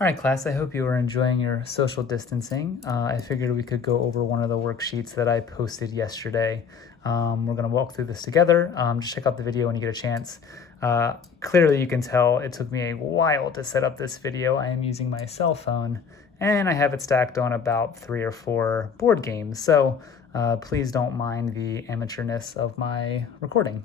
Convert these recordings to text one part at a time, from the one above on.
All right, class, I hope you are enjoying your social distancing. I figured we could go over one of the worksheets that I posted yesterday. We're going to walk through this together. Just check out the video when you get a chance. Clearly, you can tell it took me a while to set up this video. I am using my cell phone, and I have it stacked on about 3 or 4 board games. So please don't mind the amateurness of my recording.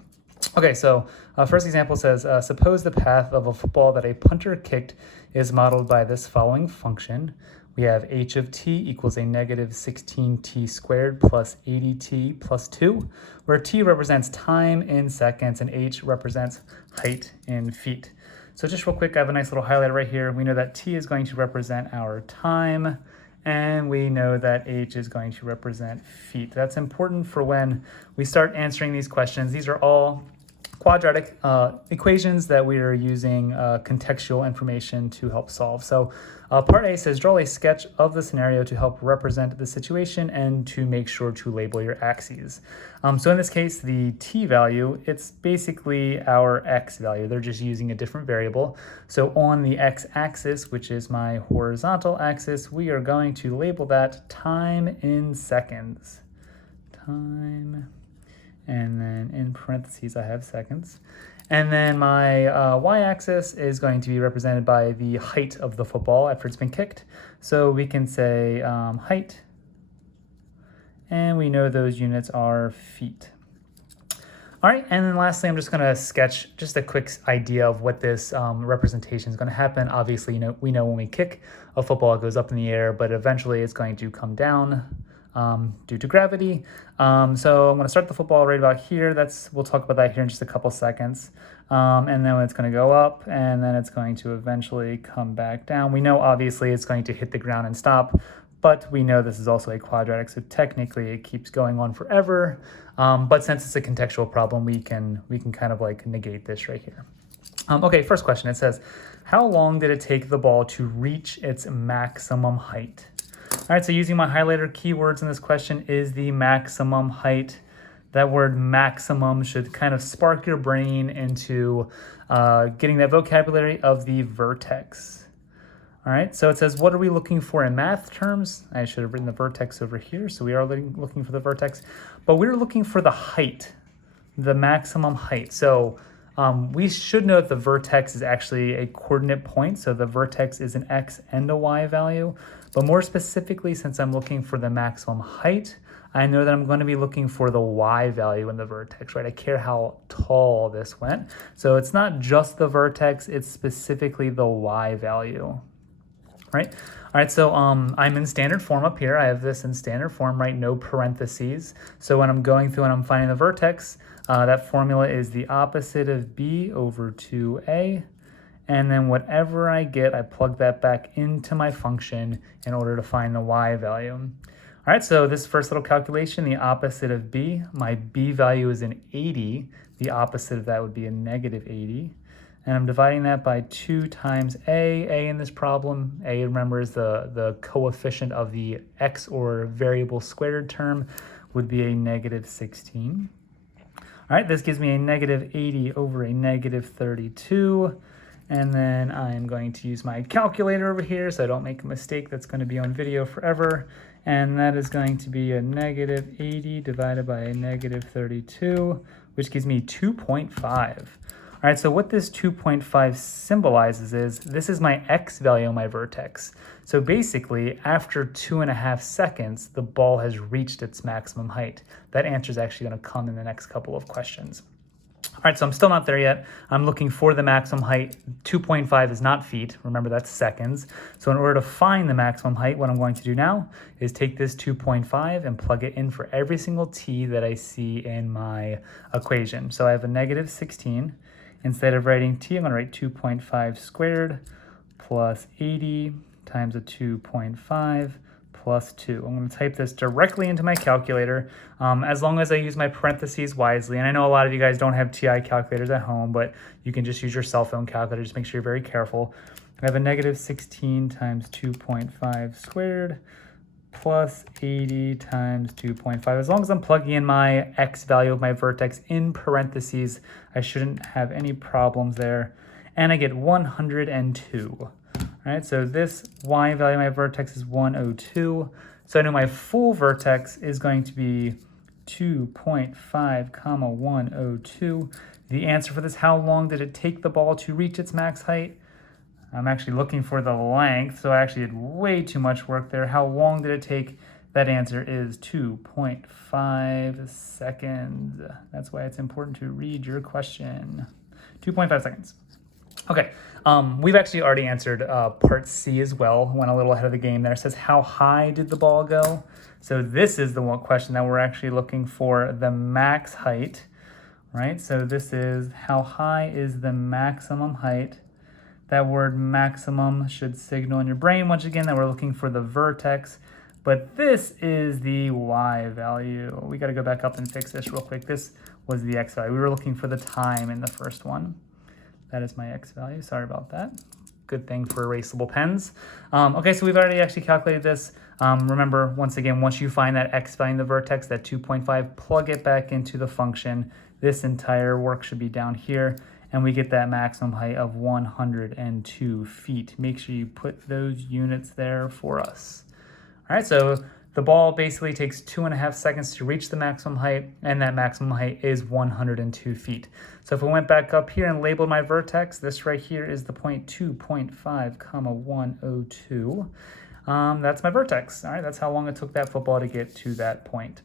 Okay, so first example says, suppose the path of a football that a punter kicked is modeled by this following function. We have h of t equals a negative 16t squared plus 80t plus 2, where t represents time in seconds and h represents height in feet. So just real quick, I have a nice little highlighter right here. We know that t is going to represent our time, and we know that h is going to represent feet. That's important for when we start answering these questions. These are all quadratic equations that we are using contextual information to help solve. So part A says, draw a sketch of the scenario to help represent the situation and to make sure to label your axes. So in this case, the t value, it's basically our x value. They're just using a different variable. So on the x-axis, which is my horizontal axis, we are going to label that time in seconds. Time, and then in parentheses I have seconds. And then my y-axis is going to be represented by the height of the football after it's been kicked. So we can say height, and we know those units are feet. All right, and then lastly, I'm just going to sketch just a quick idea of what this representation is going to happen. Obviously, we know when we kick a football, it goes up in the air, but eventually it's going to come down due to gravity. So I'm going to start the football right about here. We'll talk about that here in just a couple seconds. And then it's going to go up, and then it's going to eventually come back down. We know obviously it's going to hit the ground and stop, but we know this is also a quadratic, so technically it keeps going on forever. But since it's a contextual problem, we can kind of like negate this right here. Okay, first question. It says, how long did it take the ball to reach its maximum height? All right, so using my highlighter, keywords in this question is the maximum height. That word maximum should kind of spark your brain into getting that vocabulary of the vertex. All right, so it says, what are we looking for in math terms? I should have written the vertex over here, so we are looking for the vertex, but we're looking for the height, the maximum height. So we should know that the vertex is actually a coordinate point, so the vertex is an x and a y value. But more specifically, since I'm looking for the maximum height, I know that I'm going to be looking for the y value in the vertex, right? I care how tall this went. So it's not just the vertex, it's specifically the y value, right? All right, so I'm in standard form up here. I have this in standard form, right? No parentheses. So when I'm going through and I'm finding the vertex, that formula is the opposite of b over 2a. And then whatever I get, I plug that back into my function in order to find the y value. All right, so this first little calculation, the opposite of b, my b value is an 80. The opposite of that would be a negative 80. And I'm dividing that by 2 times a. A in this problem, a, remember, is the coefficient of the x or variable squared term, would be a negative 16. All right, this gives me a negative 80 over a negative 32. And then I'm going to use my calculator over here so I don't make a mistake that's going to be on video forever. And that is going to be a negative 80 divided by a negative 32, which gives me 2.5. All right, so what this 2.5 symbolizes is this is my x value on my vertex. So basically, after 2.5 seconds, the ball has reached its maximum height. That answer is actually going to come in the next couple of questions. All right, so I'm still not there yet. I'm looking for the maximum height. 2.5 is not feet. Remember, that's seconds. So in order to find the maximum height, what I'm going to do now is take this 2.5 and plug it in for every single t that I see in my equation. So I have a negative 16. Instead of writing t, I'm going to write 2.5 squared plus 80 times a 2.5 plus 2. I'm going to type this directly into my calculator as long as I use my parentheses wisely. And I know a lot of you guys don't have TI calculators at home, but you can just use your cell phone calculator. Just make sure you're very careful. I have a negative 16 times 2.5 squared plus 80 times 2.5. As long as I'm plugging in my x value of my vertex in parentheses, I shouldn't have any problems there. And I get 102. All right, so this y value, my vertex is 102. So I know my full vertex is going to be 2.5 comma 102. The answer for this, how long did it take the ball to reach its max height? I'm actually looking for the length, so I actually did way too much work there. How long did it take? That answer is 2.5 seconds. That's why it's important to read your question. 2.5 seconds. Okay, we've actually already answered part C as well. Went a little ahead of the game there. It says, how high did the ball go? So this is the one question that we're actually looking for, the max height, right? So this is, how high is the maximum height? That word maximum should signal in your brain, once again, that we're looking for the vertex. But this is the y value. We got to go back up and fix this real quick. This was the x value. We were looking for the time in the first one. That is my x value. Sorry about that. Good thing for erasable pens. Okay, so we've already actually calculated this. Remember, once again, once you find that x value in the vertex, that 2.5, plug it back into the function. This entire work should be down here. And we get that maximum height of 102 feet. Make sure you put those units there for us. All right, so the ball basically takes 2.5 seconds to reach the maximum height, and that maximum height is 102 feet. So if we went back up here and labeled my vertex, this right here is the point 2.5 comma 102. That's my vertex. All right, that's how long it took that football to get to that point.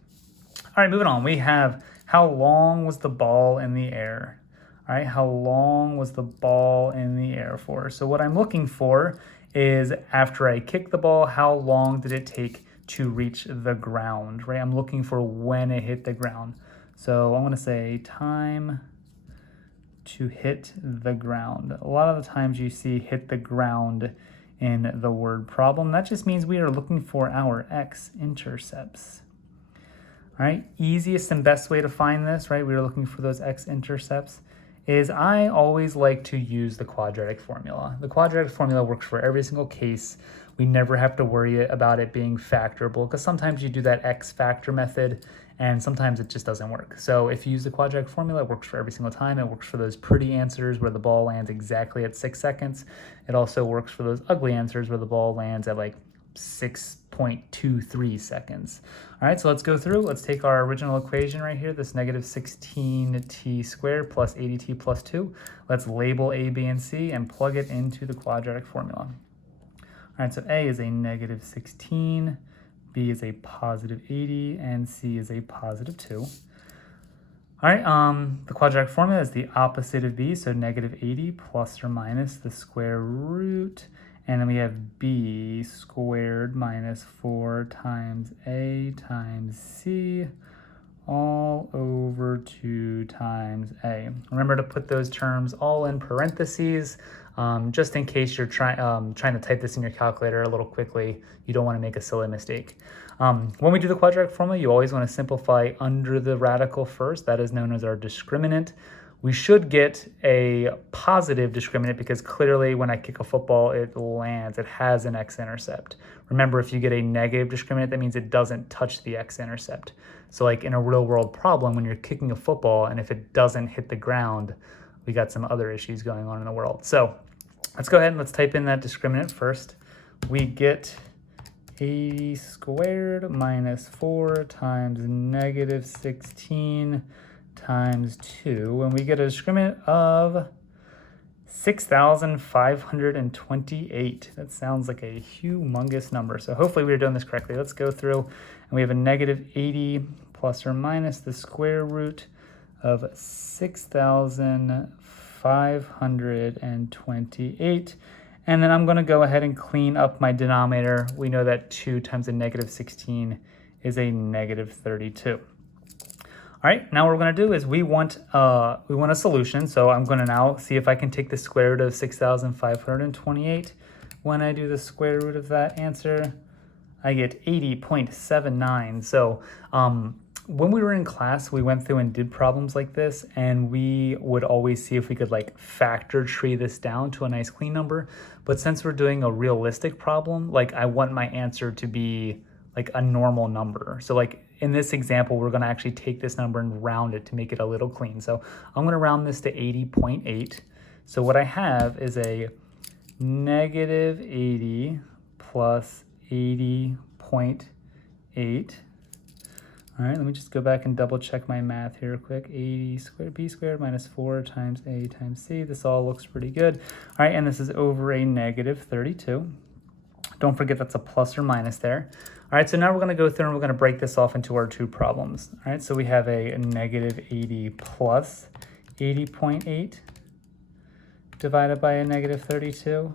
All right, moving on. We have, how long was the ball in the air? All right, how long was the ball in the air for? So what I'm looking for is, after I kick the ball, how long did it take to reach the ground, right? I'm looking for when it hit the ground. So I'm gonna say time to hit the ground. A lot of the times you see hit the ground in the word problem. That just means we are looking for our x-intercepts. All right, easiest and best way to find this, right? We are looking for those x-intercepts. Is I always like to use the quadratic formula. The quadratic formula works for every single case. We never have to worry about it being factorable, because sometimes you do that x factor method and sometimes it just doesn't work. So if you use the quadratic formula, it works for every single time. It works for those pretty answers where the ball lands exactly at 6 seconds. It also works for those ugly answers where the ball lands at like 6.23 seconds. All right, so let's go through. Let's take our original equation right here, this negative 16t squared plus 80t plus 2. Let's label a, b, and c and plug it into the quadratic formula. All right, so a is a negative 16, b is a positive 80, and c is a positive 2. All right, the quadratic formula is the opposite of b, so negative 80 plus or minus the square root. And then we have b squared minus 4 times a times c all over 2 times a. Remember to put those terms all in parentheses, just in case you're trying to type this in your calculator a little quickly. You don't want to make a silly mistake. When we do the quadratic formula, you always want to simplify under the radical first. That is known as our discriminant. We should get a positive discriminant because clearly when I kick a football, it lands. It has an x-intercept. Remember, if you get a negative discriminant, that means it doesn't touch the x-intercept. So like in a real world problem, when you're kicking a football and if it doesn't hit the ground, we got some other issues going on in the world. So let's go ahead and let's type in that discriminant first. We get 80 squared minus 4 times negative 16 times 2, and we get a discriminant of 6,528. That sounds like a humongous number. So hopefully we're doing this correctly. Let's go through, and we have a negative 80 plus or minus the square root of 6,528. And then I'm going to go ahead and clean up my denominator. We know that 2 times a negative 16 is a negative 32. All right, now what we're going to do is we want a solution. So I'm going to now see if I can take the square root of 6,528. When I do the square root of that answer, I get 80.79. So when we were in class, we went through and did problems like this, and we would always see if we could like factor tree this down to a nice clean number. But since we're doing a realistic problem, like I want my answer to be like a normal number. So like in this example, we're going to actually take this number and round it to make it a little clean. So I'm going to round this to 80.8. So what I have is a negative 80 plus 80.8. All right, let me just go back and double check my math here real quick. 80 squared, b squared minus 4 times a times c. This all looks pretty good. All right, and this is over a negative 32. Don't forget that's a plus or minus there. All right, so now we're going to go through and we're going to break this off into our two problems. All right, so we have a negative 80 plus 80.8 divided by a negative 32.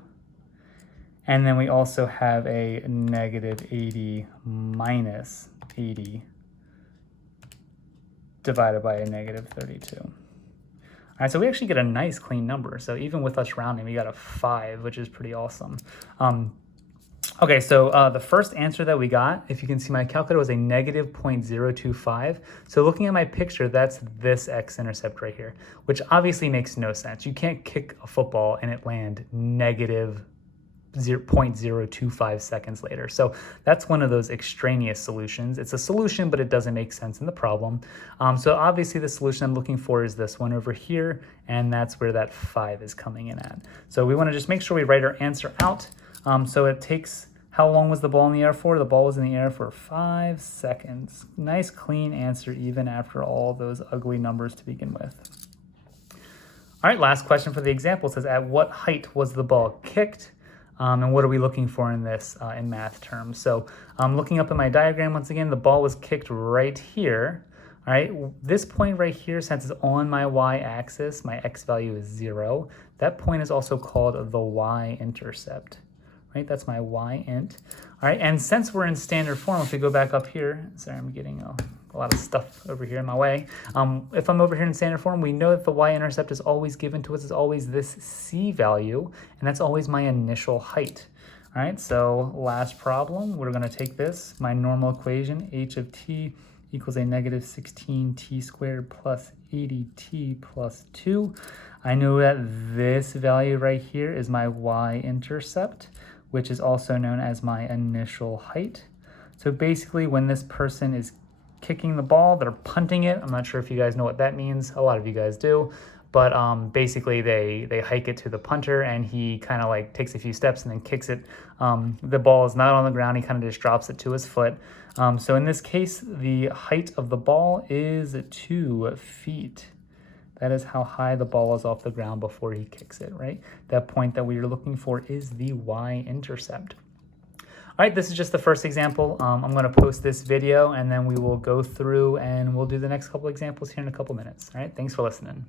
And then we also have a negative 80 minus 80 divided by a negative 32. All right, so we actually get a nice clean number. So even with us rounding, we got a 5, which is pretty awesome. Okay, so the first answer that we got, if you can see my calculator, was a negative 0.025. So looking at my picture, that's this x-intercept right here, which obviously makes no sense. You can't kick a football and it land negative 0.025 seconds later. So that's one of those extraneous solutions. It's a solution, but it doesn't make sense in the problem. So obviously the solution I'm looking for is this one over here, and that's where that 5 is coming in at. So we want to just make sure we write our answer out. So it takes, how long was the ball in the air for? The ball was in the air for 5 seconds. Nice clean answer even after all those ugly numbers to begin with. All right, last question for the example. It says, at what height was the ball kicked? And what are we looking for in this in math terms? So I'm looking up at my diagram once again. The ball was kicked right here. All right, this point right here, since it's on my y-axis, my x value is 0. That point is also called the y-intercept. Right, that's my y-int. All right, and since we're in standard form, if we go back up here, sorry, I'm getting a lot of stuff over here in my way. If I'm over here in standard form, we know that the y-intercept is always given to us as always this c value, and that's always my initial height. All right, so last problem, we're gonna take this, my normal equation, h of t equals a negative 16t squared plus 80t plus 2. I know that this value right here is my y-intercept, which is also known as my initial height. So basically when this person is kicking the ball, they're punting it. I'm not sure if you guys know what that means. A lot of you guys do. But basically they hike it to the punter and he kind of like takes a few steps and then kicks it. The ball is not on the ground. He kind of just drops it to his foot. So in this case, the height of the ball is 2 feet. That is how high the ball is off the ground before he kicks it, right? That point that we are looking for is the y-intercept. All right, this is just the first example. I'm going to post this video and then we will go through and we'll do the next couple examples here in a couple minutes. All right, thanks for listening.